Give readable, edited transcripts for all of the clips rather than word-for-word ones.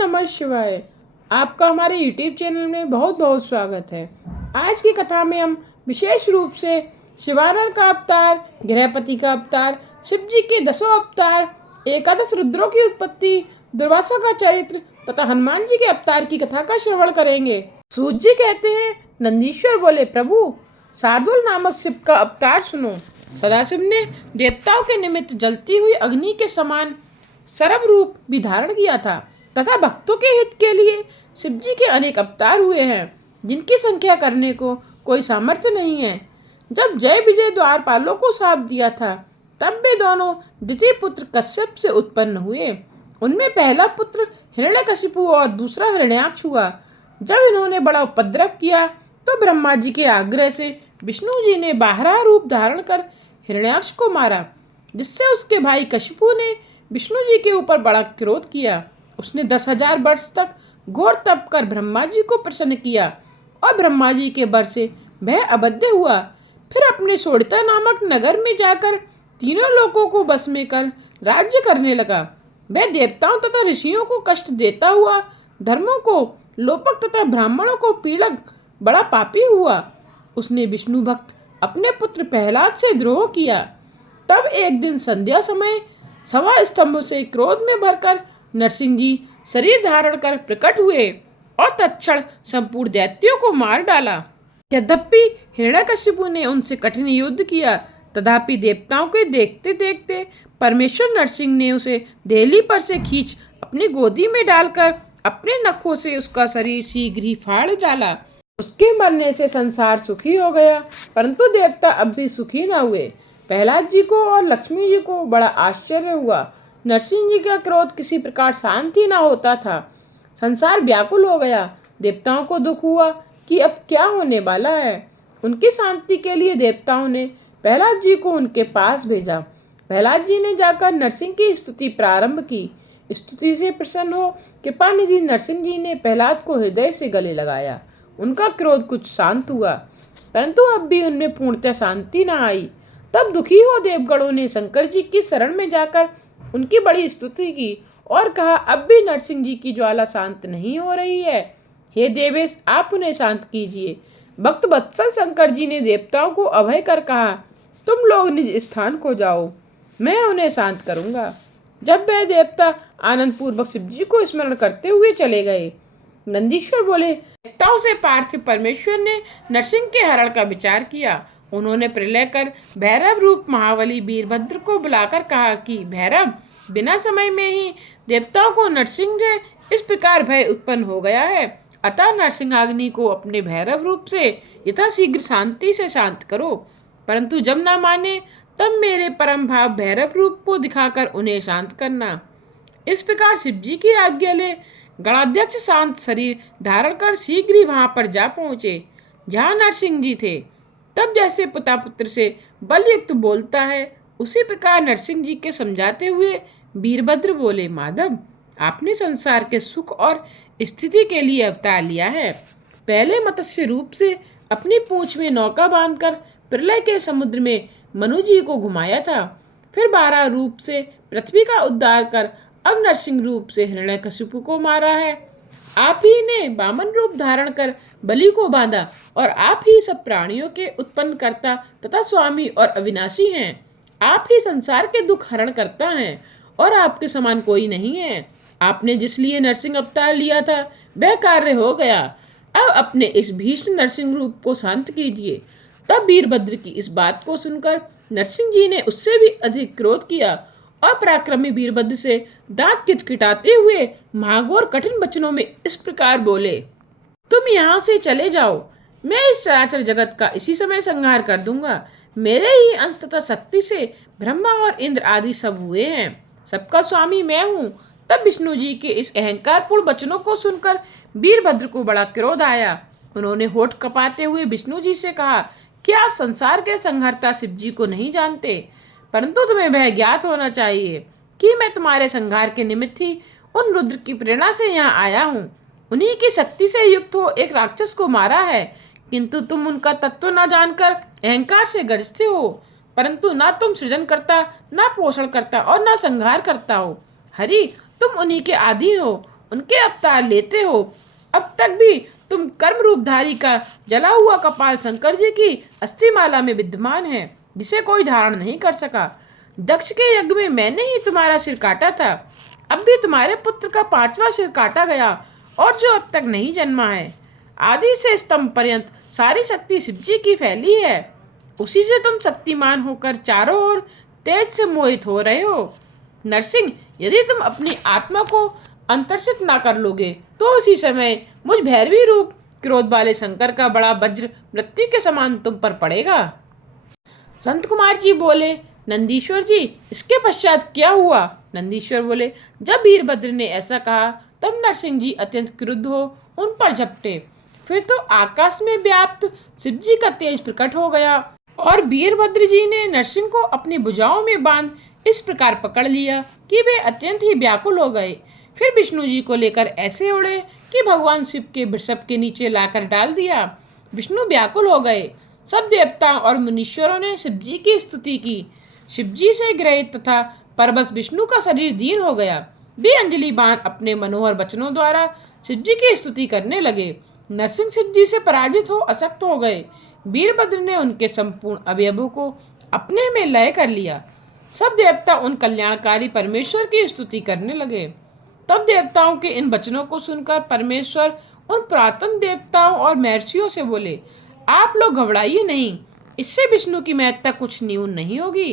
नमः शिवाय। आपका हमारे YouTube चैनल में बहुत बहुत स्वागत है। आज की कथा में हम विशेष रूप से शिवानंद का अवतार, गृहपति का अवतार, शिव जी के 10 अवतार, एकादश रुद्रों की उत्पत्ति, दुर्वासा का चरित्र तथा हनुमान जी के अवतार की कथा का श्रवण करेंगे। सूत जी कहते हैं, नंदीश्वर बोले, प्रभु शार्दुल नामक शिव का अवतार सुनो। सदाशिव ने देवताओं के निमित्त जलती हुई अग्नि के समान सरब रूप भी धारण किया था तथा भक्तों के हित के लिए शिव जी के अनेक अवतार हुए हैं, जिनकी संख्या करने को कोई सामर्थ्य नहीं है। जब जय विजय द्वारपालों को शाप दिया था, तब वे दोनों द्वितीय पुत्र कश्यप से उत्पन्न हुए। उनमें पहला पुत्र हिरण्यकशिपु और दूसरा हिरण्याक्ष हुआ। जब इन्होंने बड़ा उपद्रव किया तो ब्रह्मा जी के आग्रह से विष्णु जी ने बारहा रूप धारण कर हिरण्याक्ष को मारा, जिससे उसके भाई कशिपु ने विष्णु जी के ऊपर बड़ा क्रोध किया। उसने 10,000 वर्ष तक घोर तप कर ब्रह्मा जी को प्रसन्न किया और ब्रह्मा जी के वर से वह अबध्य हुआ। फिर अपने सोड़िता नामक नगर में जाकर तीनों लोगों को बस में कर राज्य करने लगा। वह देवताओं तथा ऋषियों को कष्ट देता हुआ धर्मों को लोपक तथा ब्राह्मणों को पीड़क बड़ा पापी हुआ। उसने विष्णु भक्त अपने पुत्र प्रहलाद से द्रोह किया। तब एक दिन संध्या समय सवा स्तंभ से क्रोध में भरकर नरसिंह जी शरीर धारण कर प्रकट हुए और तत्क्षण संपूर्ण दैत्यों को मार डाला। यद्यपि हिरण्यकशिपु ने उनसे कठिन युद्ध किया, तथापि देवताओं के देखते देखते परमेश्वर नरसिंह ने उसे देहली पर से खींच अपनी गोदी में डालकर अपने नखों से उसका शरीर शीघ्र ही फाड़ डाला। उसके मरने से संसार सुखी हो गया, परंतु देवता अब भी सुखी न हुए। प्रहलाद जी को और लक्ष्मी जी को बड़ा आश्चर्य हुआ। नरसिंह जी का क्रोध किसी प्रकार शांत ही न होता था। संसार व्याकुल हो गया। देवताओं को दुख हुआ कि अब क्या होने वाला है। उनकी शांति के लिए देवताओं ने प्रहलाद जी को उनके पास भेजा। प्रहलाद जी ने जाकर नरसिंह की स्तुति प्रारंभ की। स्तुति से प्रसन्न हो कृपानिधि नरसिंह जी ने प्रहलाद को हृदय से गले लगाया। उनका क्रोध कुछ शांत हुआ, परंतु अब भी उनमें पूर्णतः शांति न आई। तब दुखी हो देवगणों ने शंकर जी की शरण में जाकर उनकी बड़ी स्तुति की और कहा, अब भी नरसिंह जी की ज्वाला शांत नहीं हो रही है। हे देवेश, आप उन्हें शांत कीजिए। भक्त वत्सल शंकर जी ने देवताओं को अभय कर कहा, तुम लोग निज स्थान को जाओ, मैं उन्हें शांत करूंगा। जब वह देवता आनंद पूर्वक शिव जी को स्मरण करते हुए चले गए। नंदीश्वर बोले, देवताओं से पार्थिव परमेश्वर ने नरसिंह के हरण का विचार किया। उन्होंने प्रलय कर भैरव रूप महाबली वीरभद्र को बुलाकर कहा कि भैरव, बिना समय में ही देवताओं को नरसिंह से इस प्रकार भय उत्पन्न हो गया है, अतः नरसिंहाग्नि को अपने भैरव रूप से यथाशीघ्र शांति से शांत करो। परंतु जब न माने, तब मेरे परम भाव भैरव रूप को दिखाकर उन्हें शांत करना। इस प्रकार शिव जी की आज्ञा ले गणाध्यक्ष शांत शरीर धारण कर शीघ्र ही वहां पर जा पहुंचे जहां नरसिंह जी थे। तब जैसे पिता पुत्र से बलयुक्त बोलता है, उसी प्रकार नरसिंह जी के समझाते हुए वीरभद्र बोले, माधव, आपने संसार के सुख और स्थिति के लिए अवतार लिया है। पहले मत्स्य रूप से अपनी पूंछ में नौका बांधकर प्रलय के समुद्र में मनु जी को घुमाया था। फिर 12 रूप से पृथ्वी का उद्धार कर अब नरसिंह रूप से हिरण्यकशिपु को मारा है। आप ही ने वामन रूप धारण कर बलि को बांधा और आप ही सब प्राणियों के उत्पन्न करता तथा स्वामी और अविनाशी हैं। आप ही संसार के दुख हरण करता है और आपके समान कोई नहीं है। आपने जिस लिए नरसिंह अवतार लिया था, वह कार्य हो गया। अब अपने इस भीष्म नरसिंह रूप को शांत कीजिए। तब वीरभद्र की इस बात को सुनकर नरसिंह जी ने उससे भी अधिक क्रोध किया और पराक्रमी वीरभद्र से दांत किटकिटाते हुए महाघोर कठिन वचनों में इस प्रकार बोले, तुम यहाँ से चले जाओ, मैं इस चराचर जगत का इसी समय संहार कर दूंगा। मेरे ही अंश तथा शक्ति से ब्रह्मा और इंद्र आदि सब हुए हैं, सबका स्वामी मैं हूँ। तब विष्णु जी के इस अहंकारपूर्ण वचनों को सुनकर वीरभद्र को बड़ा क्रोध आया। उन्होंने होठ कपाते हुए विष्णु जी से कहा, क्या आप संसार के संहर्ता शिव जी को नहीं जानते? परंतु तुम्हें वह ज्ञात होना चाहिए कि मैं तुम्हारे संहार के निमित्त ही उन रुद्र की प्रेरणा से यहाँ आया हूँ। उन्हीं की शक्ति से युक्त हो एक राक्षस को मारा है, किंतु तुम उनका तत्व न जानकर अहंकार से गरजते हो। परंतु ना तुम सृजन करता, ना पोषण करता और ना संहार करता हो। हरि, तुम उन्हीं के अधीन हो। उनके अवतार लेते हो। अब तक भी तुम कर्म रूपधारी का जला हुआ कपाल शंकर जी की अस्थिमाला में विद्यमान है, जिसे कोई धारण नहीं कर सका। दक्ष के यज्ञ में मैंने ही तुम्हारा सिर काटा था। अब भी तुम्हारे पुत्र का 5वां सिर काटा गया, और जो अब तक नहीं जन्मा है। आदि से स्तंभ पर्यंत सारी शक्ति शिव जी की फैली है। उसी से तुम शक्तिमान होकर चारों ओर तेज से मोहित हो रहे हो। नरसिंह, यदि तुम अपनी आत्मा को अंतर्षित ना कर लोगे तो उसी समय मुझ भैरवी रूप क्रोध वाले शंकर का बड़ा वज्र मृत्यु के समान तुम पर पड़ेगा। संत कुमार जी बोले, नंदीश्वर जी, इसके पश्चात क्या हुआ? नंदीश्वर बोले, जब वीरभद्र ने ऐसा कहा तब नरसिंह जी अत्यंत क्रुद्ध हो उन पर झपटे। फिर तो आकाश में व्याप्त शिव जी का तेज प्रकट हो गया और वीरभद्र जी ने नरसिंह को अपनी भुजाओं में बांध इस प्रकार पकड़ लिया कि वे अत्यंत ही व्याकुल हो गए। फिर विष्णु जी को लेकर ऐसे उड़े कि भगवान शिव के वृषभ के नीचे लाकर डाल दिया। विष्णु व्याकुल हो गए। सब देवता और मुनीश्वरों ने शिव जी की स्तुति की। शिव जी से ग्रहित तथा परवश विष्णु का शरीर दीन हो गया। वे अंजलि बांध अपने मनोहर वचनों द्वारा शिव जी की स्तुति करने लगे। नरसिंह शिव जी से पराजित हो अशक्त हो गए। वीरभद्र ने उनके संपूर्ण अवयवों को अपने में लय कर लिया। सब देवता उन कल्याणकारी परमेश्वर की स्तुति करने लगे। तब देवताओं के इन वचनों को सुनकर परमेश्वर उन पुरातन देवताओं और महर्षियों से बोले, आप लोग घबराइए नहीं, इससे विष्णु की महत्ता कुछ न्यून नहीं होगी।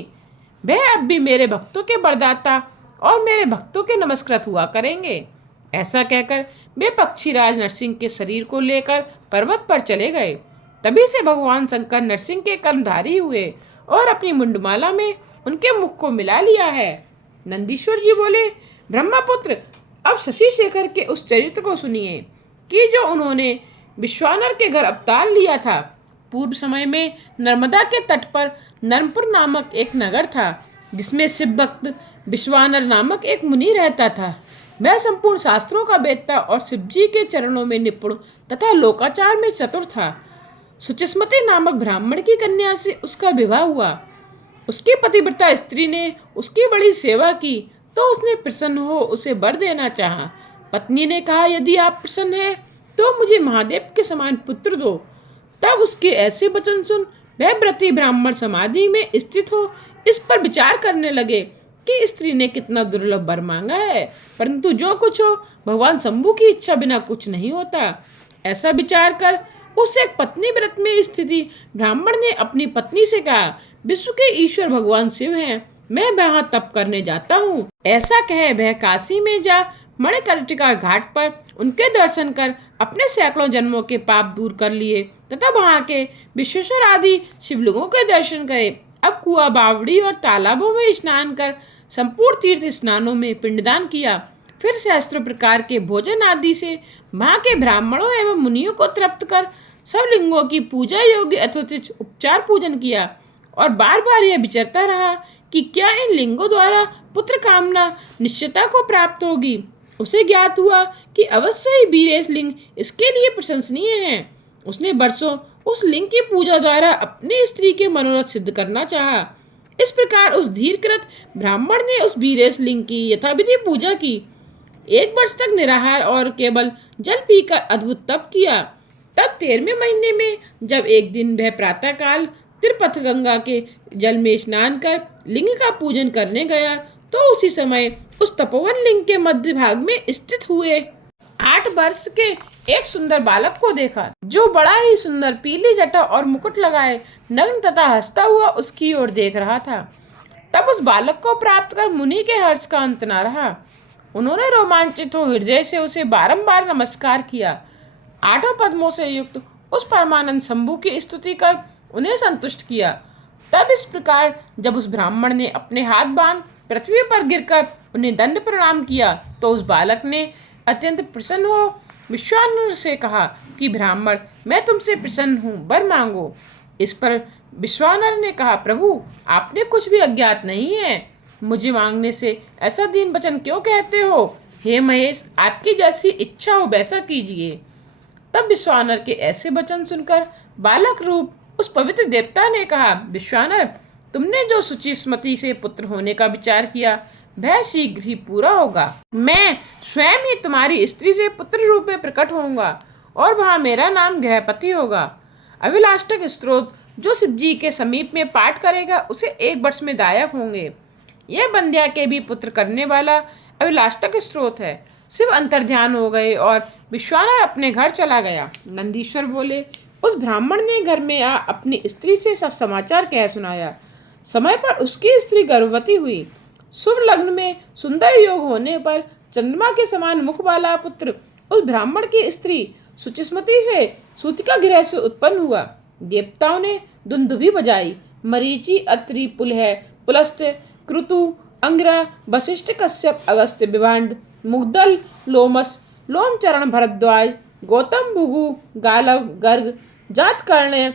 वह अब भी मेरे भक्तों के वरदाता और मेरे भक्तों के नमस्कृत हुआ करेंगे। ऐसा कहकर वे पक्षीराज नरसिंह के शरीर को लेकर पर्वत पर चले गए। तभी से भगवान शंकर नरसिंह के कर्मधारी हुए और अपनी मुंडमाला में उनके मुख को मिला लिया है। नंदीश्वर जी बोले, ब्रह्मपुत्र, अब शशि शेखर के उस चरित्र को सुनिए कि जो उन्होंने विश्वानर के घर अवतार लिया था। पूर्व समय में नर्मदा के तट पर नर्मपुर नामक एक नगर था, जिसमें शिव भक्त विश्वानर नामक एक मुनि रहता था। वह संपूर्ण शास्त्रों का वेत्ता और शिव जी के चरणों में निपुण तथा लोकाचार में चतुर था। सुचिस्मति नामक ब्राह्मण की कन्या से उसका विवाह हुआ। उसकी पतिव्रता स्त्री ने उसकी बड़ी सेवा की तो उसने प्रसन्न हो उसे वर देना चाहा। पत्नी ने कहा, यदि आप प्रसन्न हैं तो मुझे महादेव के समान पुत्र दो। तब उसके ऐसे वचन सुन वह व्रती ब्राह्मण समाधि में स्थित हो इस पर विचार करने लगे कि स्त्री ने कितना दुर्लभ वर मांगा है, परंतु जो कुछ हो भगवान शंभु की इच्छा बिना कुछ नहीं होता। ऐसा विचार कर उस एक पत्नी व्रत में स्थिति ब्राह्मण ने अपनी पत्नी से कहा, विश्व के ईश्वर भगवान शिव हैं, मैं वहाँ तप करने जाता हूँ। ऐसा कह वह काशी में जा मणिकर्णिका घाट पर उनके दर्शन कर अपने सैकड़ों जन्मों के पाप दूर कर लिए तथा वहाँ के विश्वेश्वर आदि शिवलिंगों के दर्शन करे। अब कुआं, बावड़ी और तालाबों में स्नान कर संपूर्ण तीर्थ स्नानों में पिंडदान किया। फिर सहस्त्रों प्रकार के भोजन आदि से वहाँ के ब्राह्मणों एवं मुनियों को तृप्त कर सब लिंगों की पूजा योग्य यथोचित उपचार पूजन किया और बार बार यह विचरता रहा कि क्या इन लिंगों द्वारा पुत्र कामना निश्चितता को प्राप्त होगी। उसे ज्ञात हुआ कि अवश्य ही वीरेश लिंग इसके लिए प्रशंसनीय है। उसने वर्षों उस लिंग की पूजा द्वारा अपनी स्त्री के मनोरथ सिद्ध करना चाहा। इस प्रकार उस धीरकृत ब्राह्मण ने उस वीरेश लिंग की यथाविधि पूजा की। 1 वर्ष तक निराहार और केवल जल पीकर अद्भुत तप किया। तब 13वें महीने में जब एक दिन वह प्रातःकाल तिरुपति गंगा के जल में स्नान कर लिंग का पूजन करने गया तो उसी समय उस तपोवन लिंग के मध्य भाग में स्थित हुए 8 वर्ष के एक सुंदर बालक को देखा, जो बड़ा ही सुंदर पीली जटा और मुकुट लगाए नग्न तथा हंसता हुआ उसकी ओर देख रहा था। तब उस बालक को प्राप्त कर मुनि के हर्ष का अंत न रहा। उन्होंने रोमांचित हो हृदय से उसे बारंबार नमस्कार किया। 8 पद्मों से युक्त उस परमानंद शंभु की स्तुति कर उन्हें संतुष्ट किया। तब इस प्रकार जब उस ब्राह्मण ने अपने हाथ बांध पृथ्वी पर गिरकर उन्हें दंड प्रणाम किया तो उस बालक ने अत्यंत प्रसन्न हो विश्वानर से कहा कि ब्राह्मण, मैं तुमसे प्रसन्न हूँ, वर मांगो। इस पर विश्वानर ने कहा, प्रभु, आपने कुछ भी अज्ञात नहीं है, मुझे मांगने से ऐसा दीन वचन क्यों कहते हो? हे महेश, आपकी जैसी इच्छा हो वैसा कीजिए। तब विश्वानर के ऐसे वचन सुनकर बालक रूप उस पवित्र देवता ने कहा, विश्वानर, तुमने जो सुचिस्मति से पुत्र होने का विचार किया वह शीघ्र ही पूरा होगा। मैं स्वयं ही तुम्हारी स्त्री से पुत्र रूप में प्रकट होऊंगा और वहाँ मेरा नाम गृहपति होगा। अभिलाष्टक स्रोत जो शिव जी के समीप में पाठ करेगा उसे 1 वर्ष में दायक होंगे। यह बंध्या के भी पुत्र करने वाला अभिलाष्टक स्रोत है। शिव अंतर्ध्यान हो गए और विश्वानर अपने घर चला गया। नंदीश्वर बोले, उस ब्राह्मण ने घर में आ अपनी स्त्री से सब समाचार कह सुनाया। समय पर उसकी स्त्री गर्भवती हुई। शुभ लग्न में सुंदर योग होने पर चंद्रमा के समान मुख वाला पुत्र उस ब्राह्मण की स्त्री सुचिस्मति से सूतिका गृह से उत्पन्न हुआ। देवताओं ने दुंदुभी बजाई। मरीचि, अत्रि, पुलह, पुलस्त्य, क्रतु, अंग्रा, वशिष्ठ, कश्यप, अगस्त्य, विभांड, मुग्दल, लोमस, लोमचरण, भरद्वाज, गौतम, भृगु, गालव, गर्ग, जातकर्ण्य,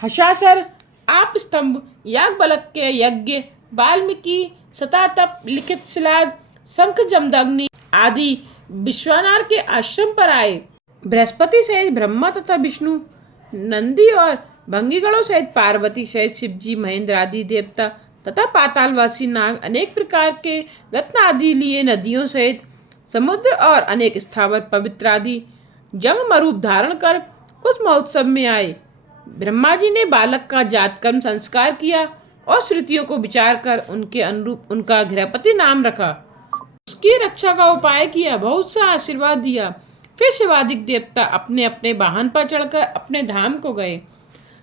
हर्षासर, आप स्तंभ, याज्ञवल्क्य, यज्ञ, वाल्मीकि, शतातप, लिखित, शिलाद, शंख, जमदग्नि आदि विश्वानर के आश्रम पर आए। बृहस्पति सहित ब्रह्मा तथा विष्णु, नंदी और भंगीगणों सहित पार्वती सहित शिवजी, महेंद्र आदि देवता तथा पातालवासी नाग अनेक प्रकार के रत्न आदि लिए नदियों सहित समुद्र और अनेक स्थावर पवित्र आदि जंग मरूप धारण कर उस महोत्सव में आए। ब्रह्मा जी ने बालक का जात कर्म संस्कार किया और श्रुतियों को विचार कर उनके अनुरूप उनका गृहपति नाम रखा। उसकी रक्षा का उपाय किया, बहुत सा आशीर्वाद दिया। फिर शिवादिक देवता अपने अपने वाहन पर चढ़कर अपने धाम को गए।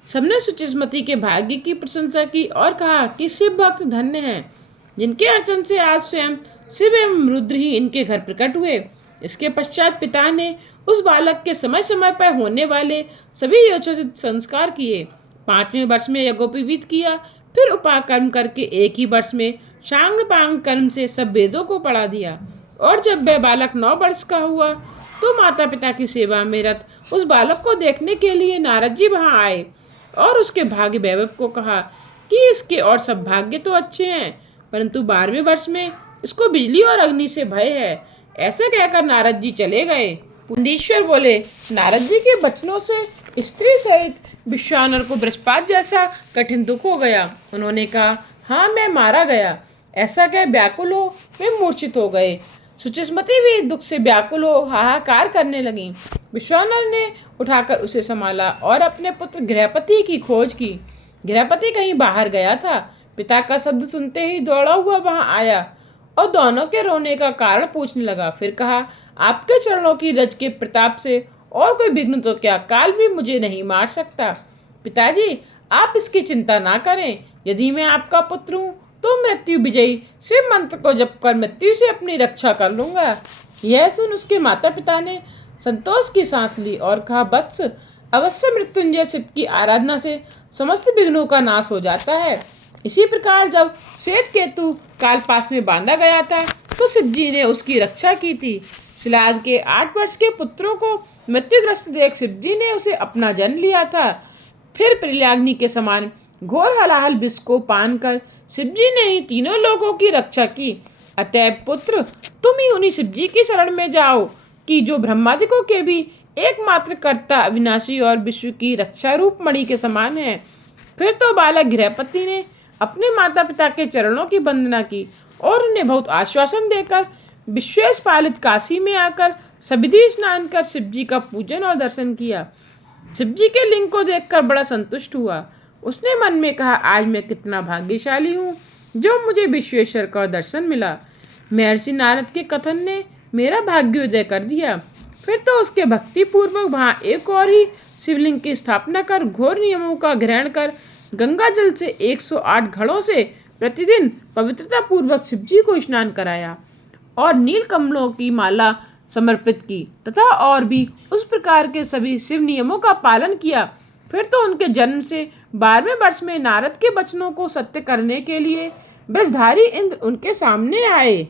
सबने सुचिस्मति के भाग्य की प्रशंसा की और कहा कि शिव भक्त धन्य हैं, जिनके अर्चन से आज स्वयं शिव एवं रुद्र ही इनके घर प्रकट हुए। इसके पश्चात पिता ने उस बालक के समय समय पर होने वाले सभी यथोचित संस्कार किए। 5वें वर्ष में यज्ञोपवीत किया। फिर उपाकर्म करके 1 ही वर्ष में शांग पांग कर्म से सब वेदों को पढ़ा दिया। और जब वह बालक 9 वर्ष का हुआ तो माता पिता की सेवा में रत उस बालक को देखने के लिए नारद जी वहाँ आए और उसके भाग्य वैभव को कहा कि इसके और सब भाग्य तो अच्छे हैं, परंतु 12वें वर्ष में इसको बिजली और अग्नि से भय है। ऐसे कहकर नारद जी चले गए। पुंडीश्वर बोले, नारद जी के वचनों से स्त्री सहित विश्वानर को बृहस्पति जैसा कठिन दुख हो गया। उन्होंने कहा, हाँ मैं मारा गया। ऐसा कह व्याकुल हो वे मूर्छित हो गए। सुचिस्मति भी दुख से व्याकुल हो हाहाकार करने लगी। विश्वानर ने उठाकर उसे संभाला और अपने पुत्र गृहपति की खोज की। गृहपति कहीं बाहर गया था। पिता का शब्द सुनते ही दौड़ा हुआ वहां आया और दोनों के रोने का कारण पूछने लगा। फिर कहा, आपके चरणों की रज के प्रताप से और कोई विघ्न तो क्या काल भी मुझे नहीं मार सकता। पिताजी, आप इसकी चिंता ना करें। यदि मैं आपका पुत्र हूँ तो मृत्यु विजयी शिव मंत्र को जप कर मृत्यु से अपनी रक्षा कर लूंगा। यह सुन उसके माता पिता ने संतोष की सांस ली और कहा, वत्स, अवश्य मृत्युंजय शिव की आराधना से समस्त विघ्नों का नाश हो जाता है। इसी प्रकार जब श्वेत केतु कालपास में बांधा गया था तो शिव जी ने उसकी रक्षा की थी। शिलाद के 8 वर्ष के पुत्रों को मृत्युग्रस्त देख शिव जी ने उसे अपना जन्म लिया था। फिर प्रलयाग्नि के समान घोर हलाहल विष को पान कर शिवजी ने ही तीनों लोगों की रक्षा की। अतएव पुत्र, तुम ही उन्हीं शिवजी की शरण में जाओ कि जो ब्रह्मादिकों के भी एकमात्र कर्ता, अविनाशी और विश्व की रक्षा रूप मणि के समान है। फिर तो बालक गृहपति ने अपने माता पिता के चरणों की वंदना की और उन्हें बहुत आश्वासन देकर विश्वेश पालित काशी में आकर सविधि स्नान कर शिवजी का पूजन और दर्शन किया। शिवजी के लिंग को देखकर बड़ा संतुष्ट हुआ। उसने मन में कहा, आज मैं कितना भाग्यशाली हूँ जो मुझे विश्वेश्वर का दर्शन मिला। महर्षि नारद के कथन ने मेरा भाग्योदय कर दिया। फिर तो उसके भक्ति पूर्वक वहाँ एक और ही शिवलिंग की स्थापना कर घोर नियमों का ग्रहण कर गंगा जल से 108 घड़ों से प्रतिदिन पवित्रता पूर्वक शिवजी को स्नान कराया और नील कमलों की माला समर्पित की तथा और भी उस प्रकार के सभी शिव नियमों का पालन किया। फिर तो उनके जन्म से 12वें वर्ष में नारद के वचनों को सत्य करने के लिए ब्रजधारी इंद्र उनके सामने आए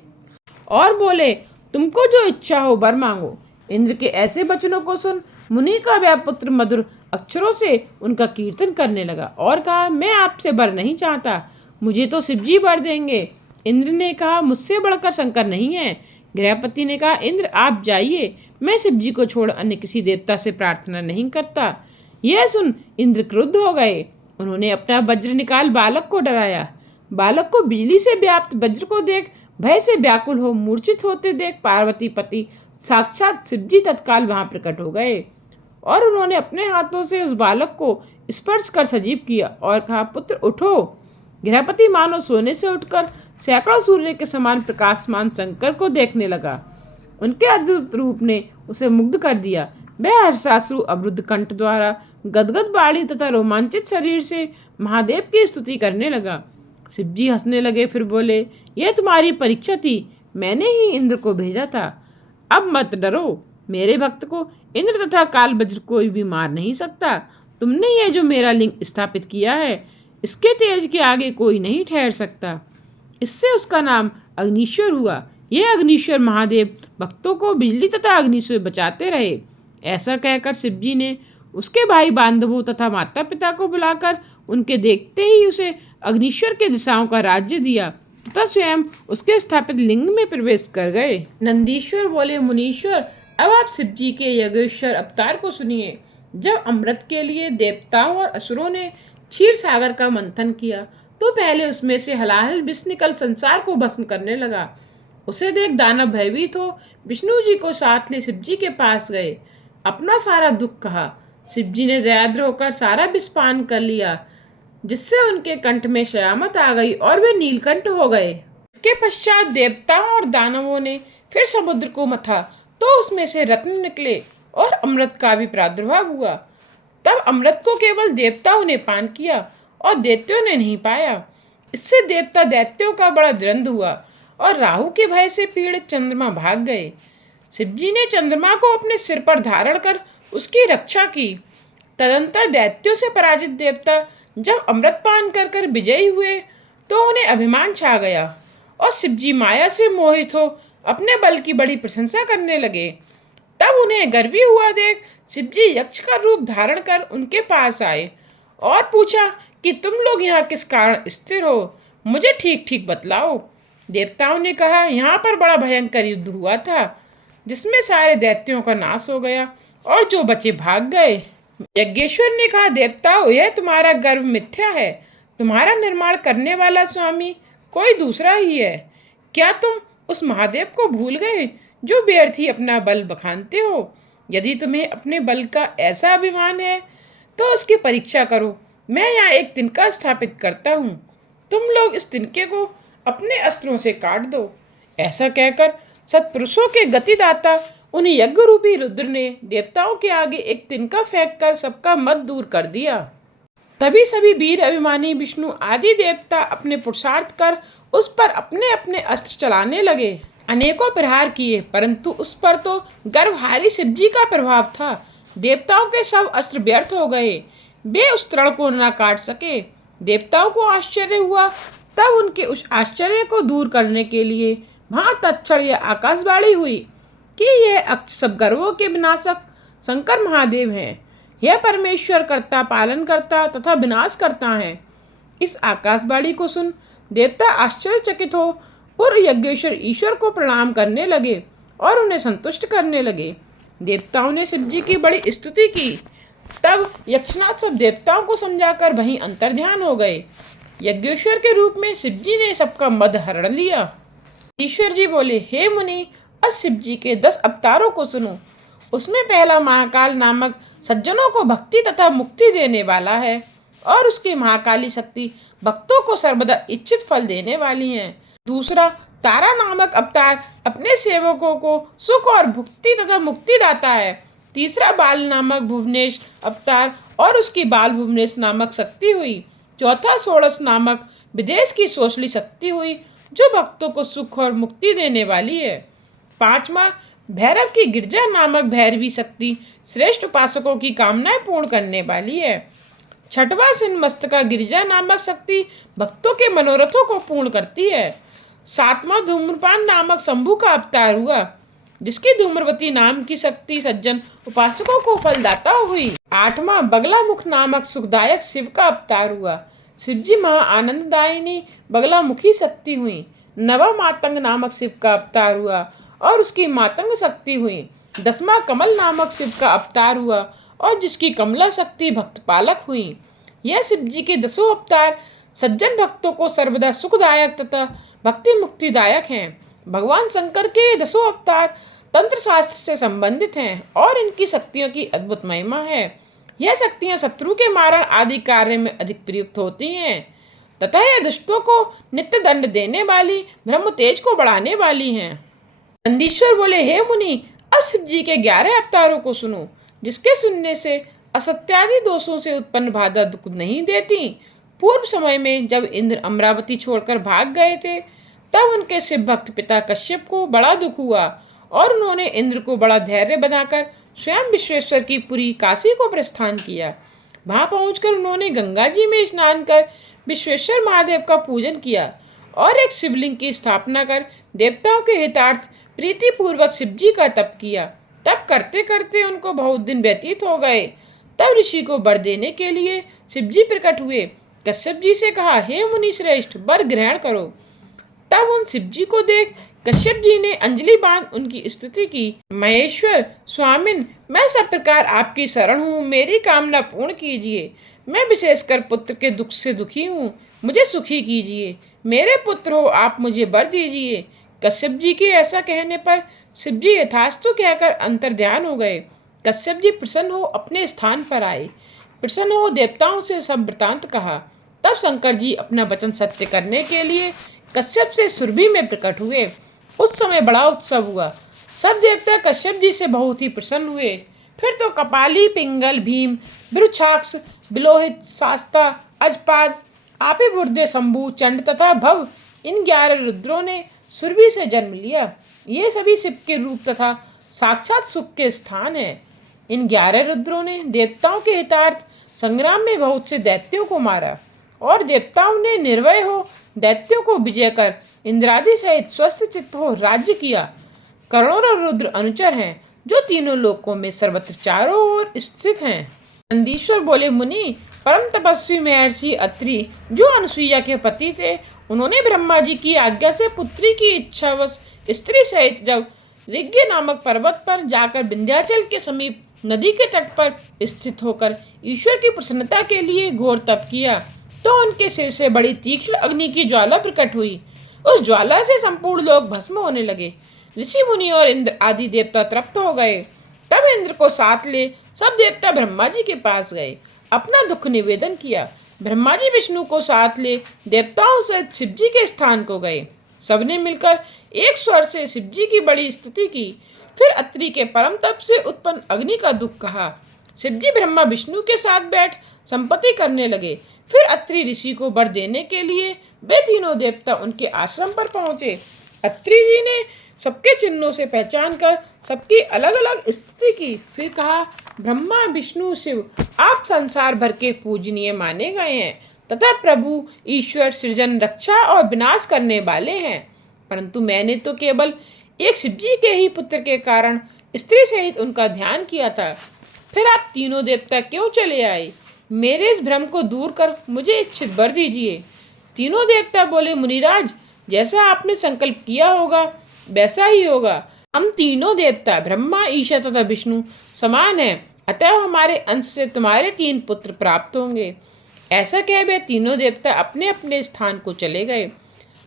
और बोले, तुमको जो इच्छा हो वर मांगो। इंद्र के ऐसे वचनों को सुन मुनि का वह पुत्र मधुर अक्षरों से उनका कीर्तन करने लगा और कहा, मैं आपसे वर नहीं चाहता, मुझे तो शिवजी वर देंगे। इंद्र ने कहा, मुझसे बढ़कर शंकर नहीं है। गृहपति ने कहा, इंद्र आप जाइए, मैं शिवजी को छोड़ अन्य किसी देवता से प्रार्थना नहीं करता। यह सुन इंद्र क्रुद्ध हो गए। उन्होंने अपना वज्र निकाल बालक को डराया। बालक को बिजली से व्याप्त वज्र को देख भय से व्याकुल हो मूर्छित होते देख पार्वती पति साक्षात शिव जी तत्काल वहां प्रकट हो गए और उन्होंने अपने हाथों से उस बालक को स्पर्श कर सजीव किया और कहा, पुत्र उठो। गृहपति मानो सोने से उठकर सैकड़ों सूर्य के समान प्रकाशमान शंकर को देखने लगा। उनके अद्भुत रूप ने उसे मुग्ध कर दिया। वह हर्षाश्रु अवरुद्ध कंठ द्वारा गदगद बाड़ी तथा रोमांचित शरीर से महादेव की स्तुति करने लगा। शिवजी हंसने लगे, फिर बोले, यह तुम्हारी परीक्षा थी, मैंने ही इंद्र को भेजा था। अब मत डरो, मेरे भक्त को इंद्र तथा काल वज्र कोई भी मार नहीं सकता। तुमने यह जो मेरा लिंग स्थापित किया है, इसके तेज के आगे कोई नहीं ठहर सकता। इससे उसका नाम अग्निश्वर हुआ। यह अग्निश्वर महादेव भक्तों को बिजली तथा अग्नि से बचाते रहे। ऐसा कहकर शिवजी ने उसके भाई बांधवों तथा माता पिता को बुलाकर उनके देखते ही उसे अग्निश्वर के दिशाओं का राज्य दिया तथा स्वयं उसके स्थापित लिंग में प्रवेश कर गए। नंदीश्वर बोले, मुनीश्वर, अब आप शिवजी के योगेश्वर अवतार को सुनिए। जब अमृत के लिए देवताओं और असुरों ने क्षीर सागर का मंथन किया तो पहले उसमें से हलाहल विष निकल संसार को भस्म करने लगा। उसे देख दानव भयभीत हो विष्णु जी को साथ ले शिवजी के पास गए। अपना सारा दुख कहा। शिवजी ने दयाद्र होकर सारा विष पान कर लिया, जिससे उनके कंठ में शयामत आ गई और वे नीलकंठ हो गए। इसके पश्चात देवताओं और दानवों ने फिर समुद्र को मथा तो उसमें से रत्न निकले और अमृत का भी प्रादुर्भाव हुआ। तब अमृत को केवल देवताओं ने पान किया और दैत्यों ने नहीं पाया। इससे देवता दैत्यों का बड़ा द्वंद्व हुआ और राहु के भय से पीड़ित चंद्रमा भाग गए। शिवजी ने चंद्रमा को अपने सिर पर धारण कर उसकी रक्षा की। तदंतर दैत्यों से पराजित देवता जब अमृत पान कर कर विजयी हुए तो उन्हें अभिमान छा गया और शिवजी माया से मोहित हो अपने बल की बड़ी प्रशंसा करने लगे। तब उन्हें गर्वी हुआ देख शिवजी यक्ष का रूप धारण कर उनके पास आए और पूछा कि तुम लोग यहाँ किस कारण स्थिर हो, मुझे ठीक ठीक बतलाओ। देवताओं ने कहा, यहाँ पर बड़ा भयंकर युद्ध हुआ था जिसमें सारे दैत्यों का नाश हो गया और जो बचे भाग गए। यज्ञेश्वर ने कहा, देवताओं, यह तुम्हारा गर्व मिथ्या है। तुम्हारा निर्माण करने वाला स्वामी कोई दूसरा ही है। क्या तुम उस महादेव को भूल गए जो व्यर्थ ही अपना बल बखानते हो? यदि तुम्हें अपने बल का ऐसा अभिमान है तो उसकी परीक्षा करो। मैं यहाँ एक तिनका स्थापित करता हूँ, तुम लोग इस तिनके को अपने अस्त्रों से काट दो। ऐसा कहकर सत्पुरुषों के गतिदाता उन यज्ञ रूपी रुद्र ने देवताओं के आगे एक तिनका फेंक कर सबका मत दूर कर दिया। तभी सभी वीर अभिमानी विष्णु आदि देवता अपने पुरुषार्थ कर उस पर अपने अपने अस्त्र चलाने लगे। अनेकों प्रहार किए, परंतु उस पर तो गर्भहारी शिवजी का प्रभाव था। देवताओं के सब अस्त्र व्यर्थ हो गए, वे उस तृण को न काट सके। देवताओं को आश्चर्य हुआ। तब उनके उस आश्चर्य को दूर करने के लिए वहाँ तत्क्षण यह आकाशवाणी हुई कि यह सब गर्वों के विनाशक शंकर महादेव हैं। यह परमेश्वर कर्ता, पालन करता तथा विनाश करता है। इस आकाशवाणी को सुन देवता आश्चर्यचकित हो पूर्व यज्ञेश्वर ईश्वर को प्रणाम करने लगे और उन्हें संतुष्ट करने लगे। देवताओं ने शिवजी की बड़ी स्तुति की। तब यक्षनाथ सब देवताओं को समझाकर वहीं अंतर्ध्यान हो गए। यज्ञेश्वर के रूप में शिवजी ने सबका मद हरण लिया। ईश्वर जी बोले, हे मुनि, अब शिवजी के 10 अवतारों को सुनो। उसमें पहला महाकाल नामक सज्जनों को भक्ति तथा मुक्ति देने वाला है और उसकी महाकाली शक्ति भक्तों को सर्वदा इच्छित फल देने वाली है। दूसरा तारा नामक अवतार अपने सेवकों को सुख और भुक्ति तथा मुक्ति दाता है। तीसरा बाल नामक भुवनेश अवतार और उसकी बाल भुवनेश नामक शक्ति हुई। चौथा षोडश नामक विदेश की सोशली शक्ति हुई जो भक्तों को सुख और मुक्ति देने वाली है। पांचवा भैरव की गिरजा नामक भैरवी शक्ति श्रेष्ठ उपासकों की कामनाएं पूर्ण करने वाली है। छठवा सिन्मस्तका गिरिजा नामक शक्ति भक्तों के मनोरथों को पूर्ण करती है। सातवां धूम्रपान नामक शंभु का अवतार हुआ जिसकी धूम्रवती नाम की शक्ति सज्जन उपासकों को फलदाता हुई। आठवां बगलामुख नामक सुखदायक शिव का अवतार हुआ। शिवजी महा आनंददायिनी बगलामुखी शक्ति हुई। नवा मातंग नामक शिव का अवतार हुआ और उसकी मातंग शक्ति हुई। 10वां कमल नामक शिव का अवतार हुआ और जिसकी कमला शक्ति भक्त पालक हुई। यह शिवजी के 10 अवतार सज्जन भक्तों को सर्वदा सुखदायक तथा भक्ति मुक्तिदायक हैं। भगवान शंकर के 10 अवतार तंत्र शास्त्र से संबंधित हैं और इनकी शक्तियों की अद्भुत महिमा है। यह शक्तियां शत्रु के मारण आदि कार्य में अधिक प्रयुक्त होती हैं तथा यह दुष्टों को नित्य दंड देने वाली, ब्रह्म तेज को बढ़ाने वाली हैं। नंदीश्वर बोले, हे मुनि, अब शिव जी के 11 अवतारों को सुनो, जिसके सुनने से असत्यादि दोषों से उत्पन्न बाधा दुख नहीं देती। पूर्व समय में जब इंद्र अमरावती छोड़कर भाग गए थे, तब उनके शिव भक्त पिता कश्यप को बड़ा दुख हुआ और उन्होंने इंद्र को बड़ा धैर्य बनाकर स्वयं विश्वेश्वर की पुरी काशी को प्रस्थान किया। वहां पहुंचकर उन्होंने गंगा जी में स्नान कर विश्वेश्वर महादेव का पूजन किया और एक शिवलिंग की स्थापना कर देवताओं के हितार्थ प्रीतिपूर्वक शिव जी का तप किया। तप करते करते उनको बहुत दिन व्यतीत हो गए। तब ऋषि को वर देने के लिए शिव जी प्रकट हुए। कश्यप जी से कहा, हे मुनि श्रेष्ठ, वर ग्रहण करो। तब उन शिव जी को देख कश्यप जी ने अंजलि बांध उनकी स्तुति की। महेश्वर स्वामिन, मैं सब प्रकार आपकी शरण हूँ, मेरी कामना पूर्ण कीजिए। मैं विशेषकर पुत्र के दुख से दुखी हूँ, मुझे सुखी कीजिए। मेरे पुत्र हो, आप मुझे वर दीजिए। कश्यप जी के ऐसा कहने पर शिव जी यथास्तु कहकर अंतर्ध्यान हो गए। कश्यप जी प्रसन्न हो अपने स्थान पर आए। प्रसन्न हो देवताओं से सब वृतांत कहा। तब शंकर जी अपना वचन सत्य करने के लिए कश्यप से सुरभि में प्रकट हुए। उस समय बड़ा उत्सव हुआ। सब देवता कश्यप जी से बहुत ही प्रसन्न हुए। फिर तो कपाली, पिंगल, भीम, वृक्षाक्ष, बिलोहित, शास्ता, अजपाद, आपे बुर्दे, शंभु, चंड तथा भव, इन 11 रुद्रों ने सुरभि से जन्म लिया। ये सभी शिव के रूप तथा साक्षात सुख के स्थान है। इन 11 रुद्रों ने देवताओं के हितार्थ संग्राम में बहुत से दैत्यों को मारा और देवताओं ने निर्भय हो दैत्यों को विजय कर इंद्रादि सहित स्वस्थ चित्त हो राज्य किया। करोड़ों रुद्र अनुचर हैं जो तीनों लोकों में सर्वत्र चारों ओर स्थित हैं। नंदीश्वर बोले, मुनि, परम तपस्वी महर्षि अत्रि जो अनुसुईया के पति थे, उन्होंने ब्रह्मा जी की आज्ञा से पुत्री की इच्छावश स्त्री सहित जब ऋग्य नामक पर्वत पर जाकर विंध्याचल के समीप नदी के तट पर स्थित होकर ईश्वर की प्रसन्नता के लिए घोर तप किया, तो उनके सिर से बड़ी तीक्ष्ण अग्नि की ज्वाला प्रकट हुई। उस ज्वाला से संपूर्ण लोग भस्म होने लगे। ऋषि मुनि और इंद्र आदि देवता तृप्त हो गए। तब इंद्र को साथ ले सब देवता ब्रह्मा जी के पास गए, अपना दुख निवेदन किया। ब्रह्मा जी विष्णु को साथ ले देवताओं सहित शिव जी के स्थान को गए। सबने मिलकर एक स्वर से शिव जी की बड़ी स्तुति की। फिर अत्रि के परम तप से उत्पन्न अग्नि का दुख कहा। शिव जी ब्रह्मा विष्णु के साथ बैठ संपत्ति करने लगे। फिर अत्रि ऋषि को वर देने के लिए वे तीनों देवता उनके आश्रम पर पहुंचे। अत्रि जी ने सबके चिन्हों से पहचान कर सबकी अलग अलग स्तुति की। फिर कहा, ब्रह्मा, विष्णु, शिव, आप संसार भर के पूजनीय माने गए हैं तथा प्रभु, ईश्वर, सृजन, रक्षा और विनाश करने वाले हैं। परंतु मैंने तो केवल एक शिव जी के ही पुत्र के कारण स्त्री सहित उनका ध्यान किया था। फिर आप तीनों देवता क्यों चले आए? मेरे इस भ्रम को दूर कर मुझे इच्छित वर दीजिए। तीनों देवता बोले, मुनिराज, जैसा आपने संकल्प किया होगा वैसा ही होगा। हम तीनों देवता ब्रह्मा, ईश्वर तथा विष्णु समान हैं, अतः हमारे अंश से तुम्हारे 3 पुत्र प्राप्त होंगे। ऐसा कह वे तीनों देवता अपने अपने स्थान को चले गए।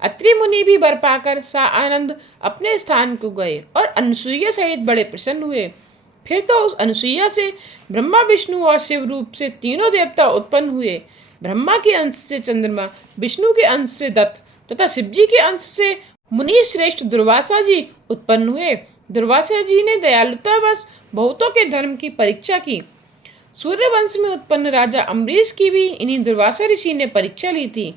अत्रि मुनि भी वर पाकर सा आनंद अपने स्थान को गए और अनुसुईया सहित बड़े प्रसन्न हुए। फिर तो उस अनुसुईया से ब्रह्मा, विष्णु और शिव रूप से तीनों देवता उत्पन्न हुए। ब्रह्मा के अंश से चंद्रमा, विष्णु के अंश से दत्त तथा शिव जी के अंश से मुनि श्रेष्ठ दुर्वासा जी उत्पन्न हुए। दुर्वासा जी ने दयालुता बस बहुतों के धर्म की परीक्षा की। सूर्यवंश में उत्पन्न राजा अम्बरीश की भी इन्हीं दुर्वासा ऋषि ने परीक्षा ली थी।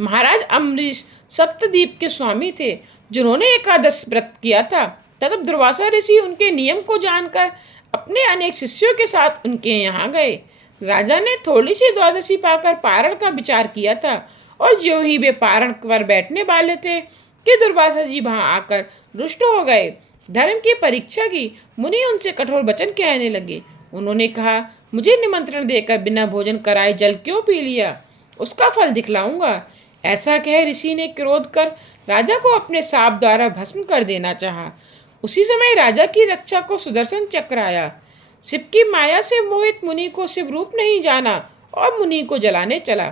महाराज अम्बरीश सप्तद्वीप के स्वामी थे, जिन्होंने एकादश व्रत किया था। तब दुर्वासा ऋषि उनके नियम को जानकर अपने अनेक शिष्यों के साथ उनके यहाँ गए। राजा ने थोड़ी सी द्वादशी पाकर पारण का विचार किया था और ज्यों ही वे पारण पर बैठने वाले थे कि दुर्वासा जी वहां आकर रुष्ट हो गए। धर्म की परीक्षा की। मुनि उनसे कठोर वचन कहने लगे। उन्होंने कहा, मुझे निमंत्रण देकर बिना भोजन कराए जल क्यों पी लिया? उसका फल दिखलाऊंगा। ऐसा कह ऋषि ने क्रोध कर राजा को अपने साप द्वारा भस्म कर देना चाहा। उसी समय राजा की रक्षा को सुदर्शन चक्र आया। शिव की माया से मोहित मुनि को शिव रूप नहीं जाना और मुनि को जलाने चला।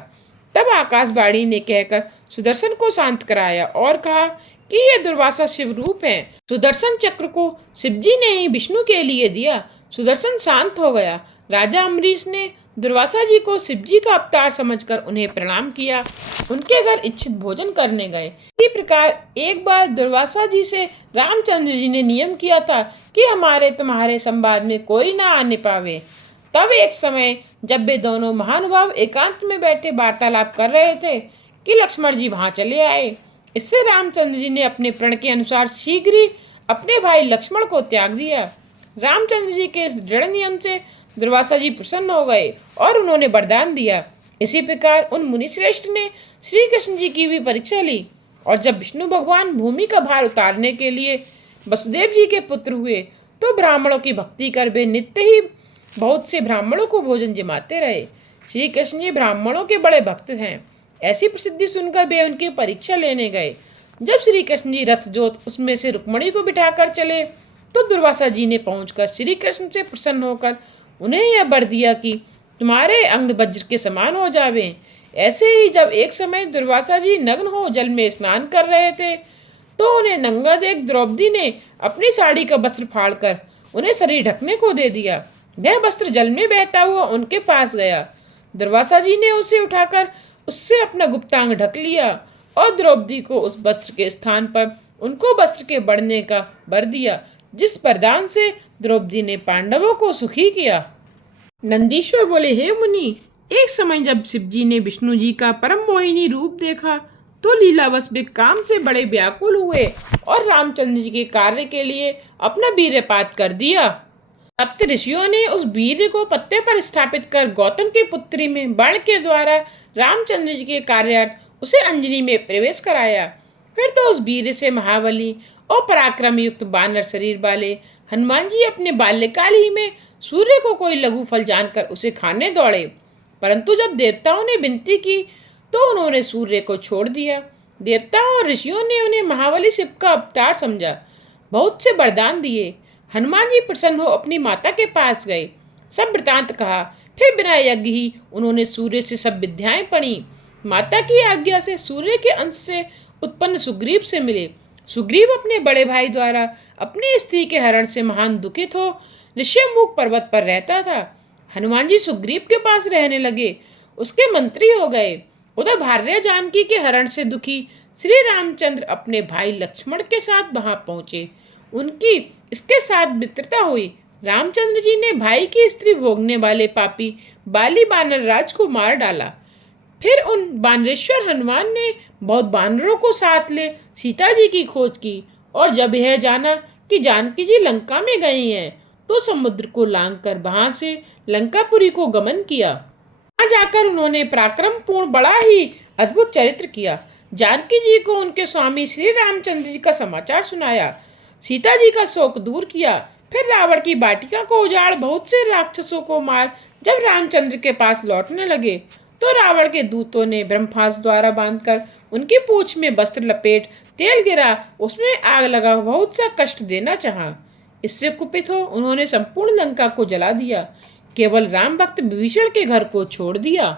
तब आकाशवाणी ने कहकर सुदर्शन को शांत कराया और कहा कि ये दुर्वासा शिव रूप है। सुदर्शन चक्र को शिवजी ने ही विष्णु के लिए दिया। सुदर्शन शांत हो गया। राजा अम्बरीश ने दुर्वासा जी को शिवजी का अवतार समझकर उन्हें प्रणाम किया। उनके घर इच्छित भोजन करने गए। इसी प्रकार एक बार दुर्वासा जी से रामचंद्र जी ने नियम किया था कि हमारे तुम्हारे संवाद में कोई ना आने पावे। तब एक समय जब वे दोनों महानुभाव एकांत में बैठे वार्तालाप कर रहे थे कि लक्ष्मण जी वहां चले आए। इससे रामचंद्र जी ने अपने प्रण के अनुसार शीघ्र ही अपने भाई लक्ष्मण को त्याग दिया। रामचंद्र जी के इस दृढ़ नियम से दुर्वासा जी प्रसन्न हो गए और उन्होंने वरदान दिया। इसी प्रकार उन मुनिश्रेष्ठ ने श्री कृष्ण जी की भी परीक्षा ली और जब विष्णु भगवान भूमि का भार उतारने के लिए वसुदेव जी के पुत्र हुए तो ब्राह्मणों की भक्ति कर वे नित्य ही बहुत से ब्राह्मणों को भोजन जमाते रहे। श्री कृष्ण जी ब्राह्मणों के बड़े भक्त हैं। ऐसी प्रसिद्धि सुनकर वे उनकी परीक्षा लेने गए। जब श्री कृष्ण जी रथ जोत उसमें से रुक्मणी को बिठाकर चले तो दुर्वासा जी ने पहुंचकर श्री कृष्ण से प्रसन्न होकर उन्हें यह वर दिया कि तुम्हारे अंग वज्र के समान हो जावे। ऐसे ही जब एक समय दुर्वासा जी नग्न हो जल में स्नान कर रहे थे तो उन्हें नंगा देख द्रौपदी ने अपनी साड़ी का वस्त्र फाड़कर उन्हें शरीर ढकने को दे दिया। वह वस्त्र जल में बहता हुआ उनके पास गया। दुर्वासा जी ने उसे उठाकर उससे अपना गुप्तांग ढक लिया और द्रौपदी को उस वस्त्र के स्थान पर उनको वस्त्र के बढ़ने का वर दिया, जिस वरदान से द्रौपदी ने पांडवों को सुखी किया। नंदीश्वर बोले, हे मुनि, एक समय जब शिवजी ने विष्णु जी का परम मोहिनी रूप देखा तो लीलावश वे काम से बड़े व्याकुल हुए और रामचंद्र जी के कार्य के लिए अपना वीर्यपात कर दिया। सप्त ऋषियों ने उस वीर्य को पत्ते पर स्थापित कर गौतम की पुत्री में बाण के द्वारा रामचंद्र जी के कार्यार्थ उसे अंजनी में प्रवेश कराया। फिर तो उस वीर्य से महाबली और पराक्रम युक्त बानर शरीर वाले हनुमान जी अपने बाल्यकाल ही में सूर्य को कोई लघु फल जानकर उसे खाने दौड़े, परंतु जब देवताओं ने विनती की तो उन्होंने सूर्य को छोड़ दिया। देवताओं और ऋषियों ने उन्हें महाबली शिव का अवतार समझा, बहुत से वरदान दिए। हनुमान जी प्रसन्न हो अपनी माता के पास गए, सब वृतांत कहा। फिर बिना यज्ञ ही उन्होंने सूर्य से सब विद्याएं पढ़ी। माता की आज्ञा से सूर्य के अंश से उत्पन्न सुग्रीव से मिले। सुग्रीव अपने बड़े भाई द्वारा अपनी स्त्री के हरण से महान दुखित हो ऋष्यमुख पर्वत पर रहता था। हनुमान जी सुग्रीव के पास रहने लगे, उसके मंत्री हो गए। उधर भार्या जानकी के हरण से दुखी श्री रामचंद्र अपने भाई लक्ष्मण के साथ वहां पहुंचे। उनकी इसके साथ मित्रता हुई। रामचंद्र जी ने भाई की स्त्री भोगने वाले पापी बाली बानर राज को मार डाला। फिर उन बानरेश्वर हनुमान ने बहुत बानरों को साथ ले सीता जी की खोज की और जब यह जाना कि जानकी जी लंका में गई हैं तो समुद्र को लांघकर वहां से लंकापुरी को गमन किया। वहां जाकर उन्होंने पराक्रम पूर्ण बड़ा ही अद्भुत चरित्र किया। जानकी जी को उनके स्वामी श्री रामचंद्र जी का समाचार सुनाया, सीता जी का शोक दूर किया। फिर रावण की बाटिका को उजाड़ बहुत से राक्षसों को मार जब रामचंद्र के पास लौटने लगे तो रावण के दूतों ने ब्रह्मास्त्र द्वारा बांधकर उनकी पूंछ में वस्त्र लपेट तेल गिरा, उसमें आग लगा बहुत सा कष्ट देना चाहा। इससे कुपित हो उन्होंने संपूर्ण लंका को जला दिया, केवल राम भक्त विभीषण के घर को छोड़ दिया।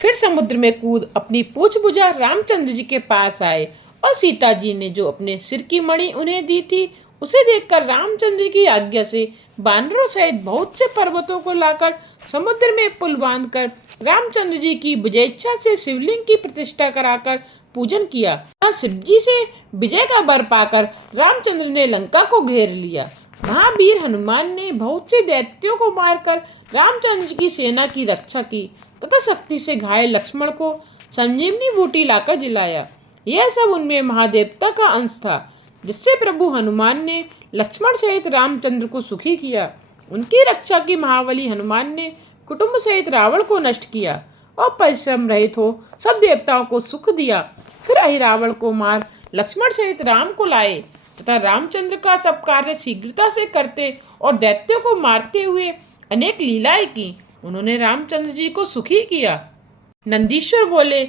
फिर समुद्र में कूद अपनी पूंछ बुझा रामचंद्र जी के पास आए और सीता जी ने जो अपने सिर की मणि उन्हें दी थी उसे देखकर रामचंद्र की आज्ञा से बानरों सहित बहुत से पर्वतों को लाकर समुद्र में पुल बांधकर रामचंद्र जी की विजयेच्छा से शिवलिंग की प्रतिष्ठा कराकर पूजन किया। शिवजी से विजय का वर पाकर रामचंद्र ने लंका को घेर लिया। महावीर हनुमान ने बहुत से दैत्यों को मारकर रामचंद्र की सेना की रक्षा की तथा शक्ति से घायल लक्ष्मण को संजीवनी बूटी लाकर जिलाया। यह सब उनमें महादेवता का अंश था, जिससे प्रभु हनुमान ने लक्ष्मण सहित रामचंद्र को सुखी किया। उनकी रक्षा की महाबली हनुमान ने कुटुंब सहित रावण को नष्ट किया और परिश्रम रहित हो सब देवताओं को सुख दिया। फिर अहिरावण को मार लक्ष्मण सहित राम को लाए तथा रामचंद्र का सब कार्य शीघ्रता से करते और दैत्यों को मारते हुए अनेक लीलाएं की। उन्होंने रामचंद्र जी को सुखी किया। नंदीश्वर बोले,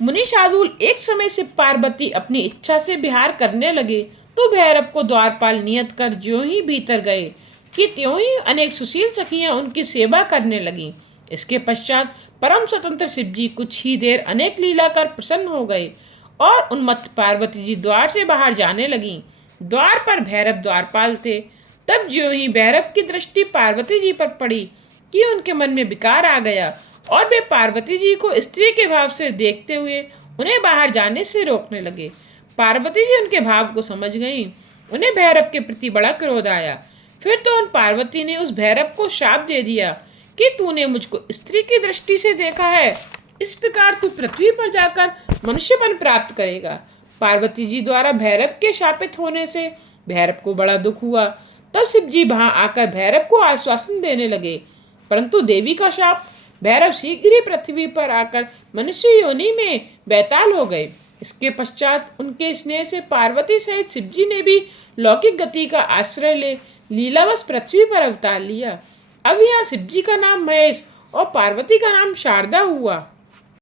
मुनि शार्दूल, एक समय से पार्वती अपनी इच्छा से विहार करने लगे तो भैरव को द्वारपाल नियत कर ज्यों ही भीतर गए कि त्यों ही अनेक सुशील सखियां उनकी सेवा करने लगीं। इसके पश्चात परम स्वतंत्र शिवजी कुछ ही देर अनेक लीला कर प्रसन्न हो गए और उन्मत्त पार्वती जी द्वार से बाहर जाने लगीं। द्वार पर भैरव द्वारपाल थे। तब ज्यों ही भैरव की दृष्टि पार्वती जी पर पड़ी कि उनके मन में विकार आ गया और वे पार्वती जी को स्त्री के भाव से देखते हुए उन्हें बाहर जाने से रोकने लगे। पार्वती जी उनके भाव को समझ गईं। उन्हें भैरव के प्रति बड़ा क्रोध आया। फिर तो उन पार्वती ने उस भैरव को शाप दे दिया कि तूने मुझको स्त्री की दृष्टि से देखा है, इस प्रकार तू पृथ्वी पर जाकर मनुष्यपन प्राप्त करेगा। पार्वती जी द्वारा भैरव के शापित होने से भैरव को बड़ा दुख हुआ। तब शिव जी वहां आकर भैरव को आश्वासन देने लगे, परंतु देवी का शाप, भैरव शीघ्र ही पृथ्वी पर आकर मनुष्य योनि में बैताल हो गए। इसके पश्चात उनके स्नेह से पार्वती सहित शिवजी ने भी लौकिक गति का आश्रय ले लीलावश पृथ्वी पर अवतार लिया। अब यहाँ शिवजी का नाम महेश और पार्वती का नाम शारदा हुआ।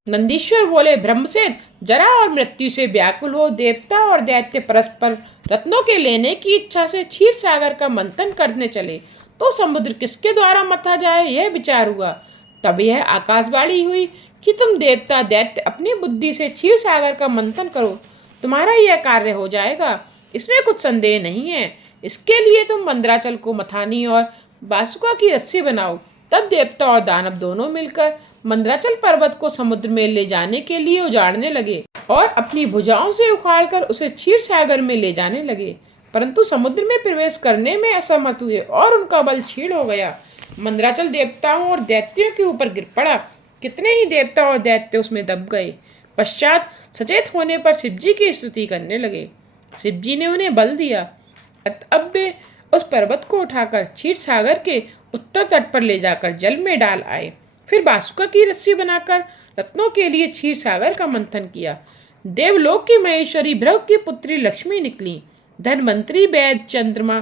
नंदीश्वर बोले, ब्रह्म से जरा और मृत्यु से व्याकुल हो देवता और दैत्य परस्पर रत्नों के लेने की इच्छा से क्षीर सागर का मंथन करने चले तो समुद्र किसके द्वारा मथा जाए, यह विचार हुआ। तब यह आकाशवाणी हुई कि तुम देवता दैत्य अपनी बुद्धि से क्षीर सागर का मंथन करो, तुम्हारा यह कार्य हो जाएगा, इसमें कुछ संदेह नहीं है। इसके लिए तुम मंदराचल को मथानी और बासुका की रस्सी बनाओ। तब देवता और दानव दोनों मिलकर मंदराचल पर्वत को समुद्र में ले जाने के लिए उजाड़ने लगे और अपनी भुजाओं से उखाड़कर उसे क्षीर सागर में ले जाने लगे, परंतु समुद्र में प्रवेश करने में असमर्थ हुए और उनका बल क्षीण हो गया। मंदराचल देवताओं और दैत्यों के ऊपर गिर पड़ा। कितने ही देवता और दैत्य उसमें दब गए। पश्चात सचेत होने पर शिवजी की स्तुति करने लगे। शिवजी ने उन्हें बल दिया। अब वे उस पर्वत को उठाकर क्षीर सागर के उत्तर तट पर ले जाकर जल में डाल आए। फिर बासुका की रस्सी बनाकर रत्नों के लिए क्षीर सागर का मंथन किया। देवलोक की महेश्वरी भृगु की पुत्री लक्ष्मी निकली। धनवंतरी वैद चंद्रमा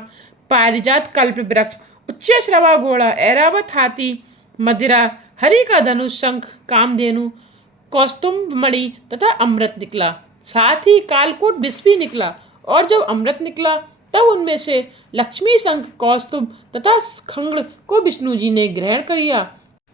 पारिजात कल्प वृक्ष उच्च श्रवा घोड़ा ऐरावत हाथी मदिरा हरि का धनुष शंख कामधेनु कौस्तुभ मणि तथा अमृत निकला। साथ ही कालकूट विष भी निकला और जब अमृत निकला तब उनमें से लक्ष्मी शंख कौस्तुभ तथा खंग को विष्णु जी ने ग्रहण किया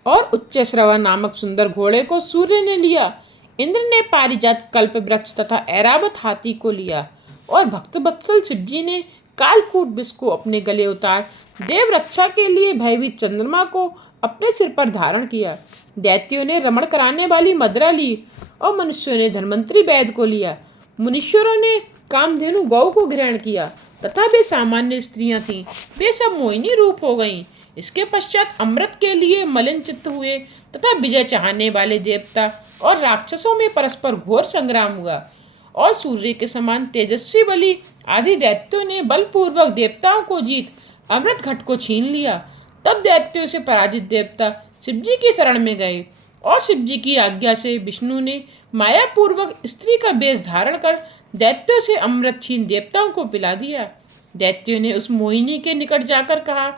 और उच्च श्रवा नामक सुंदर घोड़े को सूर्य ने लिया। इंद्र ने पारिजात कल्प वृक्ष तथा ऐरावत हाथी को लिया और भक्त वत्सल शिवजी ने कालकूट विष को अपने गले उतार देव रक्षा के लिए भयभीत चंद्रमा को अपने सिर पर धारण किया। दैत्यों ने रमण कराने वाली मदरा ली और मनुष्यों ने धन्वंतरी वैद को लिया। मुनीश्वरों ने कामधेनु गौ को ग्रहण किया तथा वे सामान्य स्त्रियां थीं, वे सब मोहिनी रूप हो गईं। इसके पश्चात अमृत के लिए मलिन चित्त हुए तथा विजय चाहने वाले देवता और राक्षसों में परस्पर घोर संग्राम हुआ और सूर्य के समान तेजस्वी बलि आदि दैत्यों ने बलपूर्वक देवताओं को जीत अमृत घट को छीन लिया। तब दैत्यों से पराजित देवता शिवजी की शरण में गए और शिवजी की आज्ञा से विष्णु ने मायापूर्वक स्त्री का वेश धारण कर दैत्यों से अमृत छीन देवताओं को पिला दिया। दैत्यों ने उस मोहिनी के निकट जाकर कहा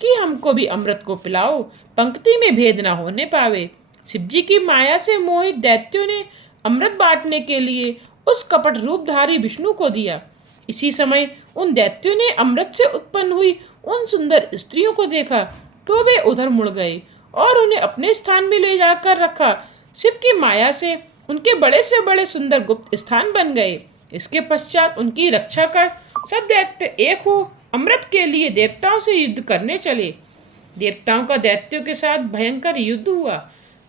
कि हमको भी अमृत को पिलाओ, पंक्ति में भेद न होने पावे। शिवजी की माया से मोहित दैत्यों ने अमृत बांटने के लिए उस कपट रूपधारी विष्णु को दिया। इसी समय उन दैत्यों ने अमृत से उत्पन्न हुई उन सुंदर स्त्रियों को देखा तो वे उधर मुड़ गए और उन्हें अपने स्थान में ले जाकर रखा। शिव की माया से उनके बड़े से बड़े सुंदर गुप्त स्थान बन गए। इसके पश्चात उनकी रक्षा कर सब दैत्य एक हो अमृत के लिए देवताओं से युद्ध करने चले। देवताओं का दैत्यों के साथ भयंकर युद्ध हुआ।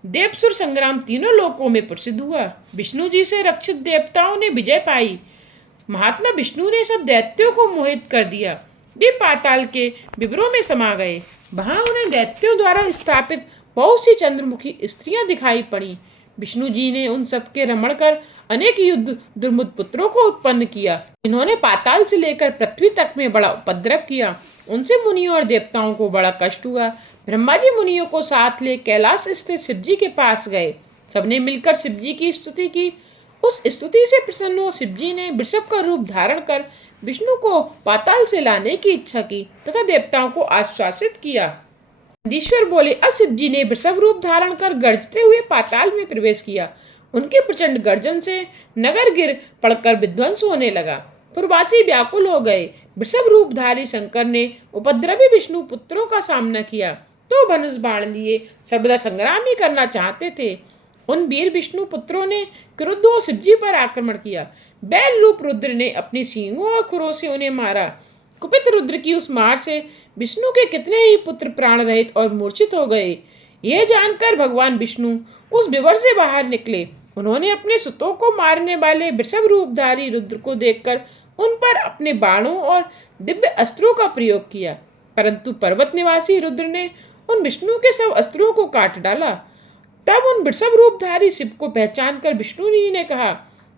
देवसुर संग्राम तीनों लोकों में प्रसिद्ध हुआ। विष्णु जी से रक्षित देवताओं ने विजय पाई। महात्मा विष्णु ने सब दैत्यों को मोहित कर दिया। वे पाताल के विवरों में समा गए। वहां उन्हें दैत्यों द्वारा स्थापित बहुत सी चंद्रमुखी स्त्रियां दिखाई पड़ी। विष्णु जी ने उन सबके रमण कर अनेक युद्ध दुर्मुद पुत्रों को उत्पन्न किया। इन्होंने पाताल से लेकर पृथ्वी तक में बड़ा उपद्रव किया। उनसे मुनियों और देवताओं को बड़ा कष्ट हुआ। ब्रह्मा जी मुनियों को साथ ले कैलाश स्थित शिवजी के पास गए। सबने मिलकर शिवजी की स्तुति की। उस स्तुति से प्रसन्न हो शिवजी ने वृषभ का रूप धारण कर विष्णु को पाताल से लाने की इच्छा की तथा देवताओं को आश्वासित किया। नंदीश्वर बोले, अब शिवजी ने वृषभ रूप धारण कर गर्जते हुए पाताल में प्रवेश किया। उनके प्रचंड गर्जन से नगर गिर पड़कर विध्वंस होने लगा। पुरवासी व्याकुल हो गए। वृषभ रूपधारी शंकर ने उपद्रवी विष्णु पुत्रों का सामना किया तो धनुष बाण लिए सर्वदा संग्राम ही करना चाहते थे। उन वीर विष्णु पुत्रों ने क्रुद्ध हो शिवजी पर आक्रमण किया। बैल रूप रुद्र ने अपनी सींगों और खुरों से उन्हें मारा। कुपित रुद्र की उस मार से विष्णु के कितने ही पुत्र प्राण रहित और मूर्छित हो गए। यह जानकर भगवान विष्णु उस विवर से बाहर निकले। उन्होंने अपने सुतों को मारने वाले वृषभ रूपधारी रुद्र को देखकर उन पर अपने बाणों और दिव्य अस्त्रों का प्रयोग किया, परंतु पर्वत निवासी रुद्र ने उन विष्णु के सब अस्त्रों को काट डाला। तब उन वृषभ रूपधारी शिव को पहचान कर विष्णु जी ने कहा,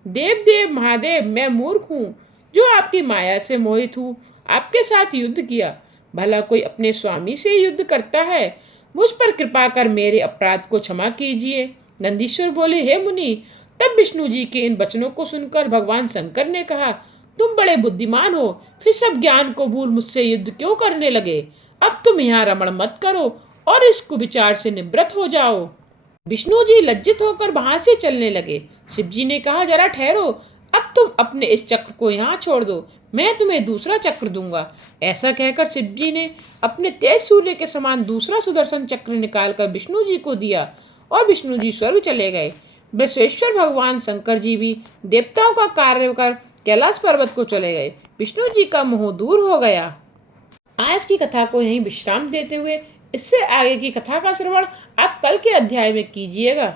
देव देव महादेव, मैं मूर्ख हूँ जो आपकी माया से मोहित हूँ आपके साथ युद्ध किया। भला कोई अपने स्वामी से युद्ध करता है? मुझ पर कृपा कर मेरे अपराध को क्षमा कीजिए। नंदीश्वर बोले, हे मुनि। तब विष्णु जी के इन वचनों को सुनकर भगवान शंकर ने कहा, तुम बड़े बुद्धिमान हो, फिर सब ज्ञान को भूल मुझसे युद्ध क्यों करने लगे? अब तुम यहाँ रमण मत करो और इस कुविचार से निवृत्त हो जाओ। विष्णु जी लज्जित होकर वहां से चलने लगे। शिव जी ने कहा, जरा ठहरो, अब तुम अपने इस चक्र को यहाँ छोड़ दो, मैं तुम्हें दूसरा चक्र दूंगा। ऐसा कहकर शिव जी ने अपने तेज सूर्य के समान दूसरा सुदर्शन चक्र निकालकर विष्णु जी को दिया और विष्णु जी स्वर्ग चले गए। विश्वेश्वर भगवान शंकर जी भी देवताओं का कार्य कर कैलाश पर्वत को चले गए। विष्णु जी का मोह दूर हो गया। आज की कथा को यहीं विश्राम देते हुए इससे आगे की कथा का श्रवण आप कल के अध्याय में कीजिएगा।